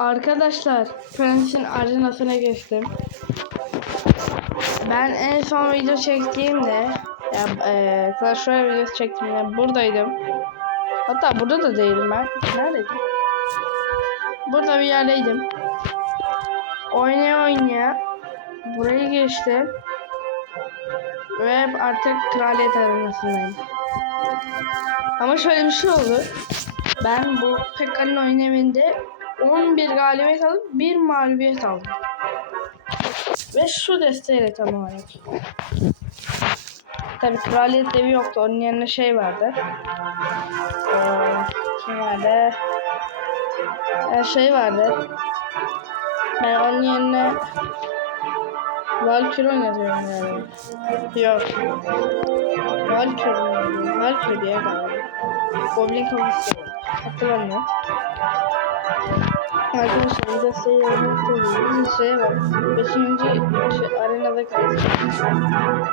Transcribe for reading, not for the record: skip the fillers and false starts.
Arkadaşlar, Prensin arenasına geçtim. Ben en son video çektiğimde Clash Royale videosu çektiğimde buradaydım. Hatta burada da değilim ben. Neredeydim? Burada bir yerdeydim. Oynaya burayı geçtim. Ve artık kraliyet arenasındayım. Ama şöyle bir şey oldu. Ben bu Pekka'nın oyun evinde 11 galibiyet alıp 1 mağlubiyet aldım. Ve şu desteğiyle tamamladım. Tabi kraliyet devi yoktu. Onun yerine şey vardı. Kim vardı? Şey vardı. Ben onun yerine Valkyrie oynatıyorum yani. Yok. Valkyrie oynatıyorum. Valkyrie diye galiba. Goblin kafası. Hatırlamıyorum. Arkadaşlar bir de şey yapmak şey var. 5. arenada kalacağım.